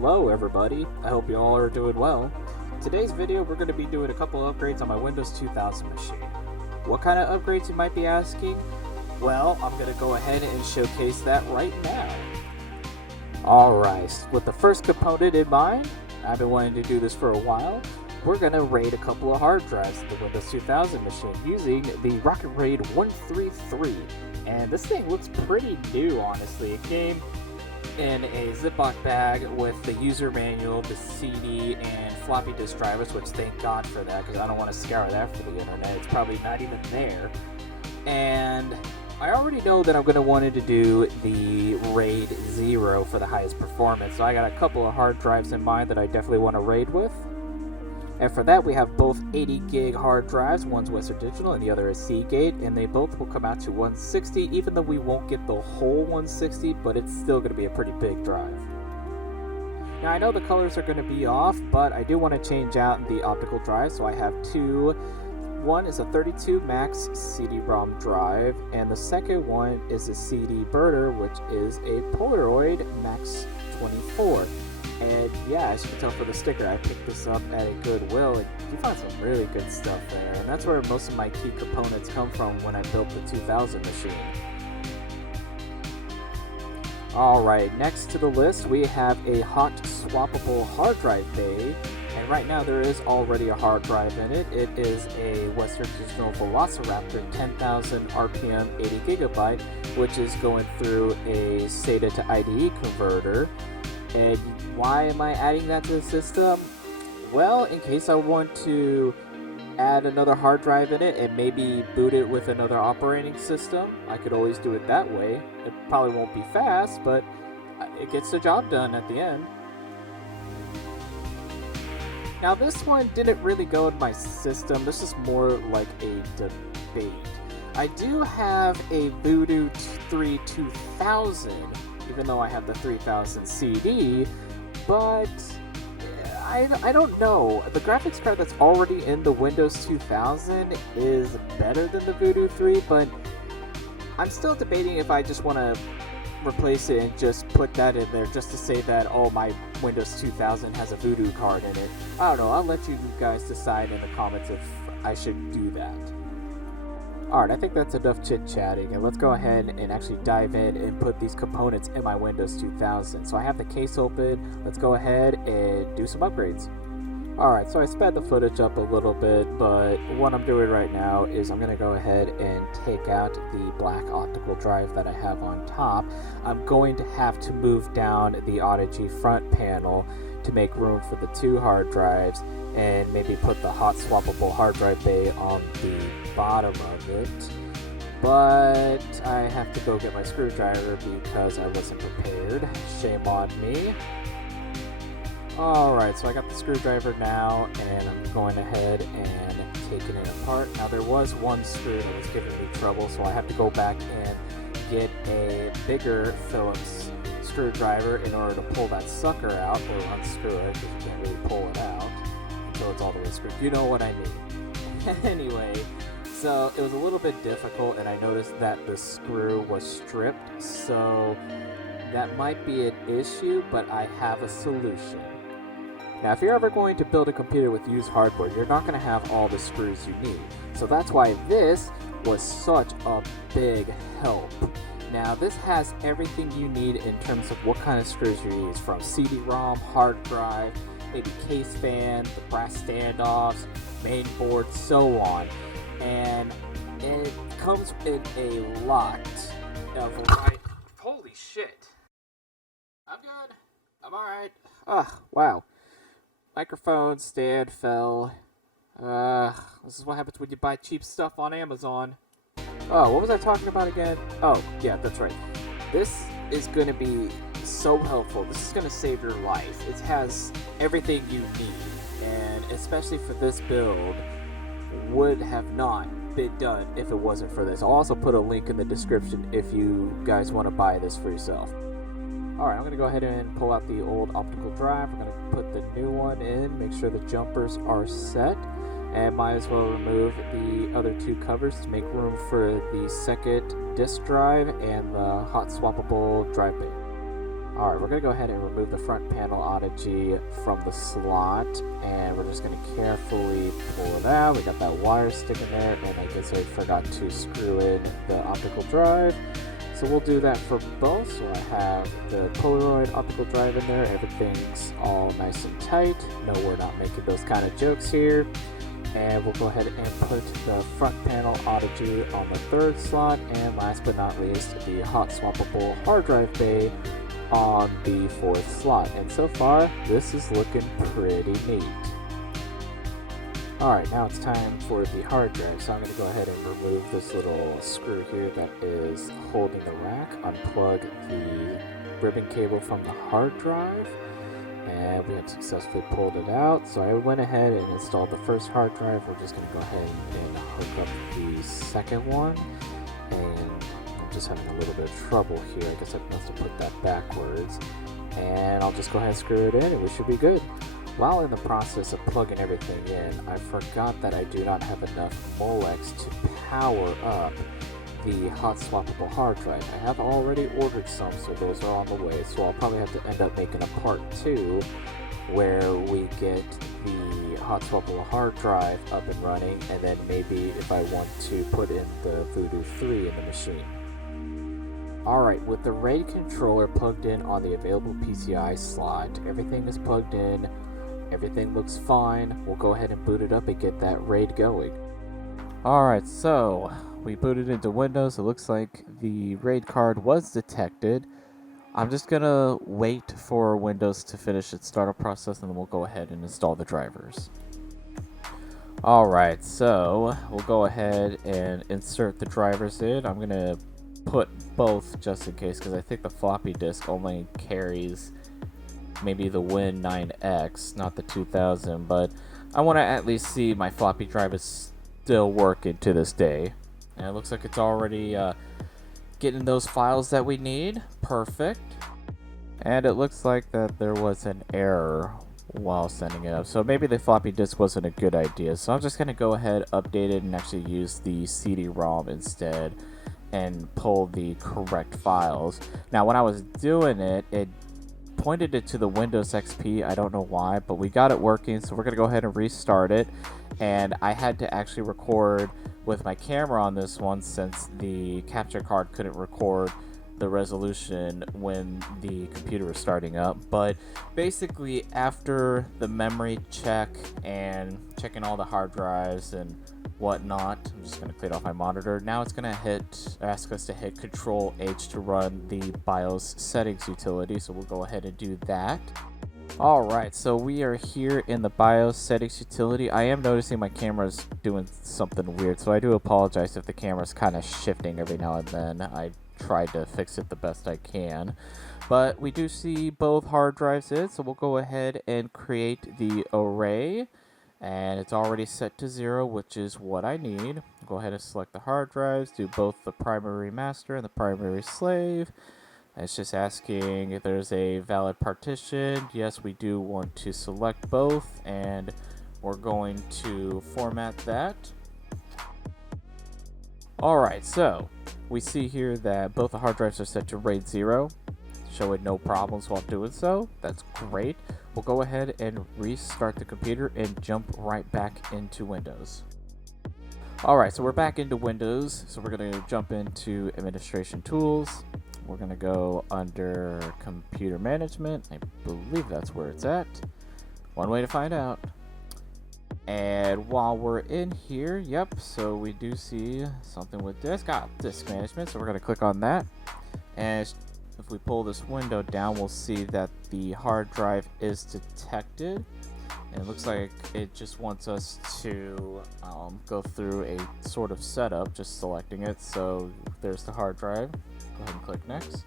Hello everybody, I hope you all are doing well. Today's video we're going to be doing a couple upgrades on my Windows 2000 machine. What kind of upgrades you might be asking? Well, I'm going to go ahead and showcase that right now. Alright, with the first component in mind, I've been wanting to do this for a while. We're going to raid a couple of hard drives in the Windows 2000 machine using the RocketRaid 133. And this thing looks pretty new, honestly. It came in a Ziploc bag with the user manual, the CD, and floppy disk drivers, which thank God for that, because I don't want to scour that for the internet. It's probably not even there. And I already know that I'm going to want to do the RAID 0 for the highest performance, so I got a couple of hard drives in mind that I definitely want to raid with. And for that, we have both 80 gig hard drives. One's Western Digital and the other is Seagate, and they both will come out to 160, even though we won't get the whole 160, but it's still going to be a pretty big drive. Now, I know the colors are going to be off, but I do want to change out the optical drive, so I have two. One is a 32 max CD-ROM drive, and the second one is a CD burner, which is a Polaroid Max 24. And yeah, as you can tell from the sticker, I picked this up at a Goodwill, and you find some really good stuff there. And that's where most of my key components come from when I built the 2000 machine. Alright, next to the list we have a hot swappable hard drive bay. And right now there is already a hard drive in it. It is a Western Digital Velociraptor 10,000 RPM 80 gigabyte, which is going through a SATA to IDE converter. And why am I adding that to the system? Well, in case I want to add another hard drive in it and maybe boot it with another operating system, I could always do it that way. It probably won't be fast, but it gets the job done at the end. Now this one didn't really go in my system. This is more like a debate. I do have a Voodoo 3 2000, even though I have the 3000 CD, but I don't know. The graphics card that's already in the Windows 2000 is better than the Voodoo 3, but I'm still debating if I just want to replace it and just put that in there just to say that, oh, my Windows 2000 has a Voodoo card in it. I don't know. I'll let you guys decide in the comments if I should do that. Alright, I think that's enough chit-chatting, and let's go ahead and actually dive in and put these components in my Windows 2000. So I have the case open. Let's go ahead and do some upgrades. Alright, so I sped the footage up a little bit, but what I'm doing right now is I'm going to go ahead and take out the black optical drive that I have on top. I'm going to have to move down the Audigy front panel to make room for the two hard drives, and maybe put the hot swappable hard drive bay on the bottom of it. But I have to go get my screwdriver because I wasn't prepared. Shame on me. Alright, so I got the screwdriver now, and I'm going ahead and taking it apart. Now there was one screw that was giving me trouble, so I have to go back and get a bigger Phillips screwdriver in order to pull that sucker out, or unscrew it, because you can't really pull it out until it's all the way screwed. You know what I mean. Anyway, so it was a little bit difficult, and I noticed that the screw was stripped, so that might be an issue, but I have a solution. Now, if you're ever going to build a computer with used hardware, you're not going to have all the screws you need. So that's why this was such a big help. Now, this has everything you need in terms of what kind of screws you use, from CD-ROM, hard drive, maybe case fan, the brass standoffs, main board, so on. And it comes in a lot of variety. Holy shit. I'm good. I'm alright. Wow. Microphone stand fell. This is what happens when you buy cheap stuff on Amazon. Oh, what was I talking about again? Oh, yeah, that's right. This is going to be so helpful. This is going to save your life. It has everything you need, and especially for this build, would have not been done if it wasn't for this. I'll also put a link in the description if you guys want to buy this for yourself. Alright, I'm going to go ahead and pull out the old optical drive. We're going to put the new one in, make sure the jumpers are set, and might as well remove the other two covers to make room for the second disk drive and the hot swappable drive bay. Alright, we're going to go ahead and remove the front panel Odyssey from the slot, and we're just going to carefully pull it out. We got that wire sticking there, and I guess I forgot to screw in the optical drive. So we'll do that for both. So I have the Polaroid optical drive in there. Everything's all nice and tight. No, we're not making those kind of jokes here. And we'll go ahead and put the front panel Odyssey on the third slot, and last but not least, the hot swappable hard drive bay on the fourth slot. And so far, this is looking pretty neat. Alright, now it's time for the hard drive. So I'm going to go ahead and remove this little screw here that is holding the rack, unplug the ribbon cable from the hard drive, and we have successfully pulled it out. So I went ahead and installed the first hard drive. We're just going to go ahead and hook up the second one, and I'm just having a little bit of trouble here. I guess I must have put that backwards, and I'll just go ahead and screw it in and we should be good. While in the process of plugging everything in, I forgot that I do not have enough Molex to power up the hot swappable hard drive. I have already ordered some, so those are on the way. So I'll probably have to end up making a part 2 where we get the hot swappable hard drive up and running, and then maybe if I want to put in the Voodoo 3 in the machine. Alright, with the RAID controller plugged in on the available PCI slot, everything is plugged in. Everything looks fine. We'll go ahead and boot it up and get that RAID going. Alright, so we booted into Windows. It looks like the RAID card was detected. I'm just gonna wait for Windows to finish its startup process, and then we'll go ahead and install the drivers. Alright, so we'll go ahead and insert the drivers in. I'm gonna put both just in case, because I think the floppy disk only carries maybe the Win 9X, not the 2000, but I want to at least see my floppy drive is still working to this day. And it looks like it's already getting those files that we need. Perfect. And it looks like that there was an error while sending it up, so maybe the floppy disk wasn't a good idea. So I'm just going to go ahead, update it, and actually use the CD-ROM instead and pull the correct files. Now when I was doing it, it pointed it to the Windows XP. I don't know why, but we got it working, so we're gonna go ahead and restart it. And I had to actually record with my camera on this one, since the capture card couldn't record the resolution when the computer was starting up. But basically, after the memory check and checking all the hard drives and whatnot, I'm just going to clear off my monitor. Now it's going to ask us to hit Control H to run the BIOS settings utility, so we'll go ahead and do that. Alright, so we are here in the BIOS settings utility. I am noticing my camera's doing something weird, so I do apologize if the camera's kind of shifting every now and then. I tried to fix it the best I can. But we do see both hard drives in, so we'll go ahead and create the array. And it's already set to 0, which is what I need. Go ahead and select the hard drives, do both the primary master and the primary slave. It's just asking if there's a valid partition. Yes, we do want to select both, and we're going to format that. Alright, so we see here that both the hard drives are set to RAID 0, showing no problems while doing so. That's great. We'll go ahead and restart the computer and jump right back into Windows. Alright, so we're back into Windows, so we're going to jump into Administration Tools. We're going to go under Computer Management. I believe that's where it's at. One way to find out. And while we're in here, yep, so we do see something with disk. Disk management, so we're going to click on that. And if we pull this window down, we'll see that the hard drive is detected. And it looks like it just wants us to go through a sort of setup, just selecting it. So there's the hard drive. Go ahead and click next.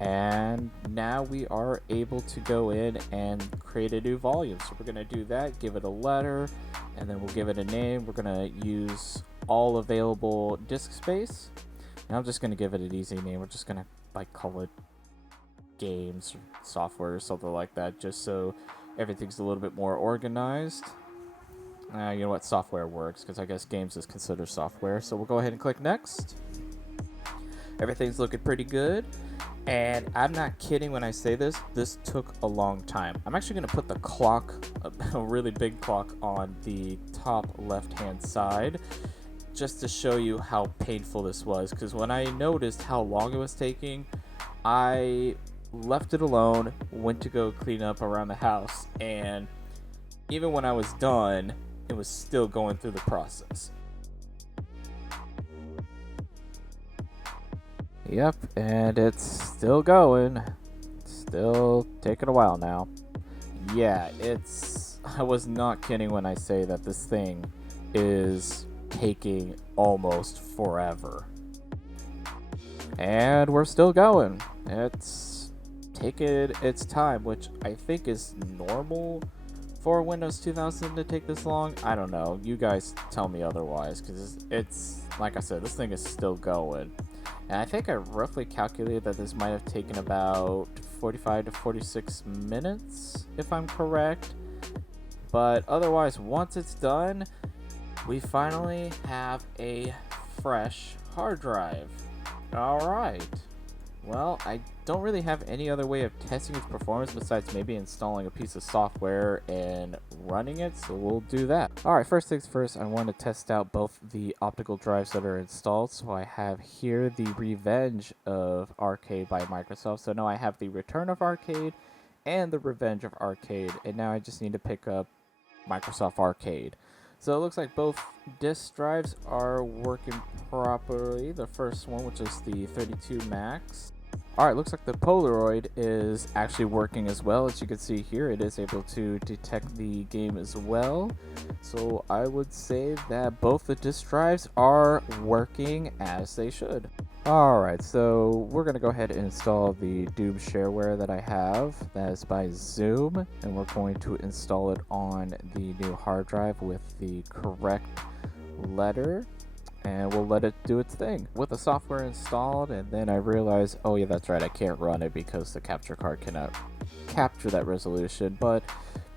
And now we are able to go in and create a new volume. So we're going to do that, give it a letter, and then we'll give it a name. We're going to use all available disk space. And I'm just going to give it an easy name. We're just going to call it games or software or something like that, just so everything's a little bit more organized. You know what, software works, because I guess games is considered software. So we'll go ahead and click next. Everything's looking pretty good. And I'm not kidding when I say this took a long time. I'm actually going to put the clock, a really big clock, on the top left-hand side just to show you how painful this was. Because when I noticed how long it was taking, I left it alone, went to go clean up around the house, and even when I was done, it was still going through the process. Yep, and it's still going. Still taking a while now. Yeah, I was not kidding when I say that this thing is taking almost forever. And we're still going. It's taking its time, which I think is normal for Windows 2000 to take this long. I don't know. You guys tell me otherwise, because it's, like I said, this thing is still going. And I think I roughly calculated that this might have taken about 45 to 46 minutes, if I'm correct. But otherwise, once it's done, we finally have a fresh hard drive. Alright. Well, I don't really have any other way of testing its performance besides maybe installing a piece of software and running it, so we'll do that. Alright, first things first, I want to test out both the optical drives that are installed. So I have here the Revenge of Arcade by Microsoft. So now I have the Return of Arcade and the Revenge of Arcade, and now I just need to pick up Microsoft Arcade. So it looks like both disk drives are working properly. The first one, which is the 32 Max. Alright, looks like the Polaroid is actually working as well. As you can see here, it is able to detect the game as well. So I would say that both the disk drives are working as they should. Alright, so we're going to go ahead and install the Doom shareware that I have. That is by Zoom, and we're going to install it on the new hard drive with the correct letter. And we'll let it do its thing. With the software installed, and then I realized, oh yeah, that's right, I can't run it because the capture card cannot capture that resolution. But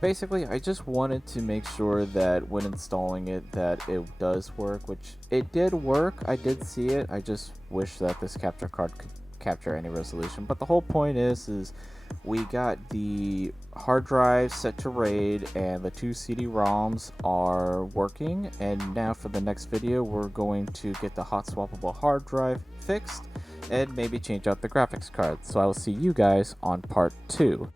basically, I just wanted to make sure that when installing it, that it does work, which it did work. I did see it. I just wish that this capture card could capture any resolution. But the whole point is we got the hard drive set to RAID, and the 2 CD-ROMs are working. And now for the next video, we're going to get the hot swappable hard drive fixed and maybe change out the graphics card. So I will see you guys on part 2.